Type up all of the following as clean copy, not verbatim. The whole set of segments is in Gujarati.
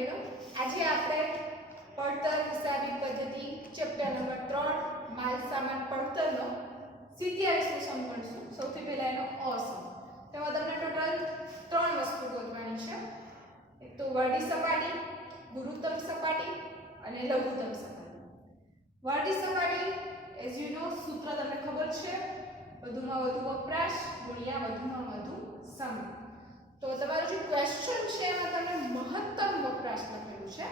બહેનો, આજે આપણે પડતર હિસાબી પદ્ધતિ ચેપ્ટર નંબર 3 માલ સામાન પડતરનો 47મું સમ ભણીશું. સૌથી પહેલા એનો અસમ. તેમાં તમને ટોટલ 3 વસ્તુ ગોતવાની છે. એક તો વર્ડી સપાટી, ગુરુત્તમ સપાટી અને લઘુત્તમ સપાટી. વર્ડી સપાટી એઝ યુ નો સૂત્ર તમને ખબર છે, વધુમાં વધુ વપરાશ ગુણ્યા વધુમાં વધુ સમય. તો તમારો જે ક્વેશ્ચન છે એમાં તમને મહત્તમ વપરાશ લખેલું છે,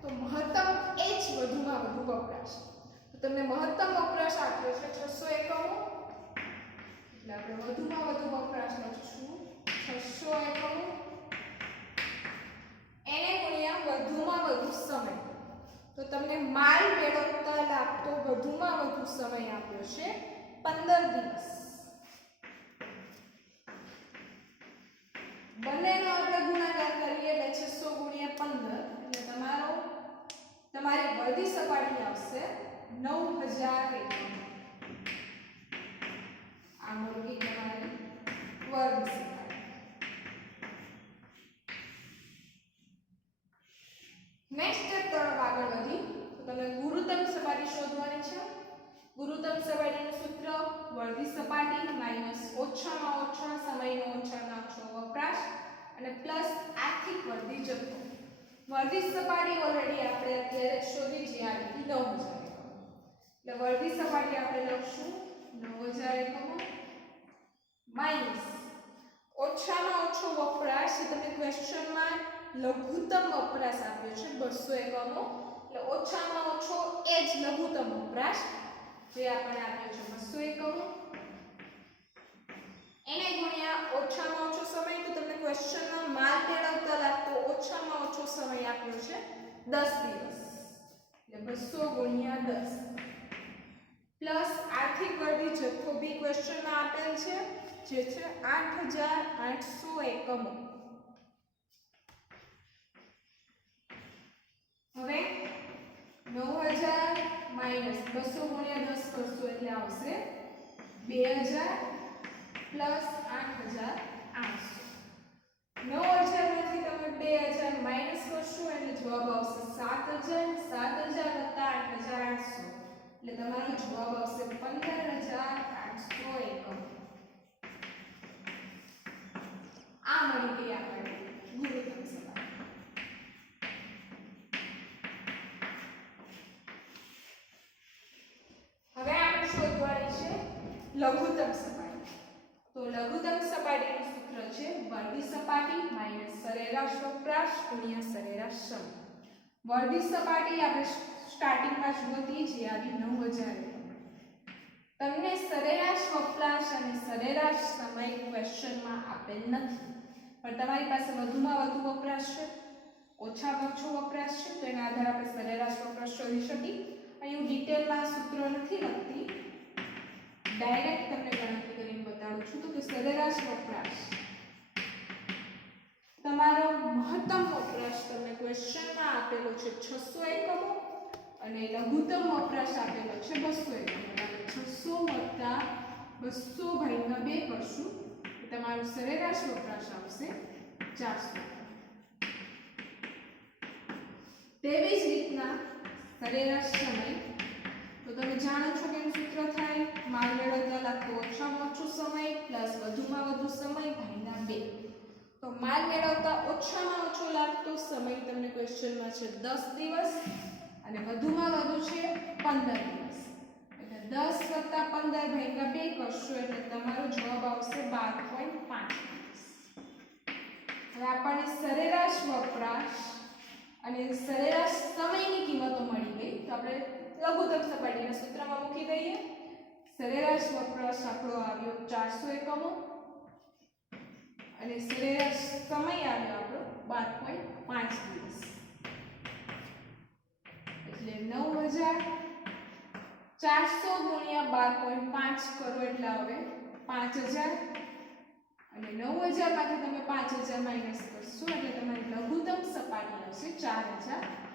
તો મહત્તમ એ જ વધુમાં વધુ વપરાશ. તો તમને મહત્તમ વપરાશ આપ્યો છે 600 એકમો, એટલે આપણે વધુમાં વધુ વપરાશ લખીશું 600 એકમો એને ગુણ્યા વધુમાં વધુ સમય. તો તમને માલ મેળવતા લાગતો વધુમાં વધુ સમય આપ્યો છે 15 દિવસ. બંનેનો આપણે ગુણાકાર કરીએ એટલે 600 ગુણ્યા 15 એટલે તમારી વર્દી સપાટી આવશે 9000 એકમ. આ મૂળની તમારી વર્દી સપાટી. નેક્સ્ટ સ્ટેપ તરફ આગળ વધી તો તમે ગુરુત્તમ સપાટી શોધવાની છે. ગુરુત્તમ સપાટીનું સૂત્ર વર્દી સપાટી માઈનસ ઓછામાં ઓછા સમયનો ઓછામાં ઓછો વપરાશ અને પ્લસ આર્થિક વર્દી જથ્થો. વર્દી સપાટી ઓલરેડી આપણે અત્યારે શોધી છે, આ રીતે 9000 એકમો. એટલે વર્દી સપાટી આપણે લખશું 9000 એકમો માઈનસ ઓછામાં ઓછો વપરાશ. તમને ક્વેશ્ચનમાં લઘુત્તમ વપરાશ આપ્યો છે 200 એકમો, એટલે ઓછામાં ઓછો એ જ લઘુત્તમ વપરાશ જે આપણે આપ્યો છે 200 એકમો એને ગુણ્યા ઓછામાં ઓછો સમય. તો તમને ક્વેશ્ચનમાં માલ મેળવતા લાગતો ઓછામાં ઓછો સમય આપ્યો છે 10 દિવસ, એટલે 200 ગુણ્યા 10 પ્લસ આર્થિક વર્દી જથ્થો બી ક્વેશ્ચનમાં આપેલ છે જે છે 8800 એકમો. હવે 9000 માઈનસ 200 ગુણ્યા 10 કરશો એટલે આવશે 2000 પ્લસ 8800. 9000 માંથી તમે 2000 માઈનસ કરશો એટલે જવાબ આવશે 7000. 7000 વત્તા 8800 એટલે તમારો જવાબ આવશે 15800 એકમ. આ મળી ગઈ આપણે ગુરુત્તમ સપાટી. હવે આપણે શોધવાની છે લઘુત્તમ સપાટી. તો લઘુત્તમ સપાટીનું સૂત્ર છે વર્દી સપાટી માઈનસ સરેરાશ વપરાશ ગુણ્યા સરેરાશ સમય. વર્દી સપાટી આપણે સ્ટાર્ટિંગમાં જ ગોતી જે આવી 9000. તમને સરેરાશ વપરાશ અને સરેરાશ સમય ક્વેશ્ચનમાં આપેલ નથી, પણ તમારી પાસે વધુમાં વધુ વપરાશ છે, ઓછામાં ઓછો વપરાશ છે, તો એના આધારે આપણે સરેરાશ વપરાશ શોધી શકીએ. અહીં હું ડિટેલમાં સૂત્ર નથી લખતી, ડાયરેક્ટ તમને ગણતરી કરીને બતાડું છું. તો સરેરાશ વપરાશ તમારો મહત્તમ વપરાશ તમને ક્વેશ્ચનમાં આપેલો છે 600 એકમો અને લઘુત્તમ વપરાશ આપેલો છે 200 એકમો. આપણે 600 વત્તા 200 ભાગ્યા 2 કરશું તો તમારો સરેરાશ વપરાશ આવશે 400. તેવી જ રીતના સરેરાશ સમય. તો તમે જાણો છો કે એનું સૂત્ર થાય માલ મેળવતા લાગતો ઓછામાં ઓછો સમય પ્લસ વધુમાં વધુ સમય ભાગ્યા 2. તો માલ મેળવતા ઓછામાં ઓછો લાગતો સમય તમને ક્વેશ્ચનમાં છે 10 દિવસ અને વધુમાં વધુ છે 15 દિવસ. એટલે 10 વત્તા 15 ભાગ્યા 2 કરશો એટલે તમારો જવાબ આવશે 12.5 દિવસ. હવે આપણને સરેરાશ વપરાશ અને સરેરાશ સમયની કિંમતો મળી ગઈ. તો આપણે લઘુત્તમ સપાટીના સૂત્રમાં મૂકી દઈએ. સરેરાશ વપરાશ આપણો આવ્યો 400 એકમો અને સરેરાશ સમય આવ્યો આપણો 12.5 દિવસ. એટલે 9000 400 ગુણ્યા 12.5 કરો એટલે આવે 5000 અને 9000 માંથી તમે 5000 માઈનસ કરશો એટલે તમારી લઘુત્તમ સપાટી આવશે 4000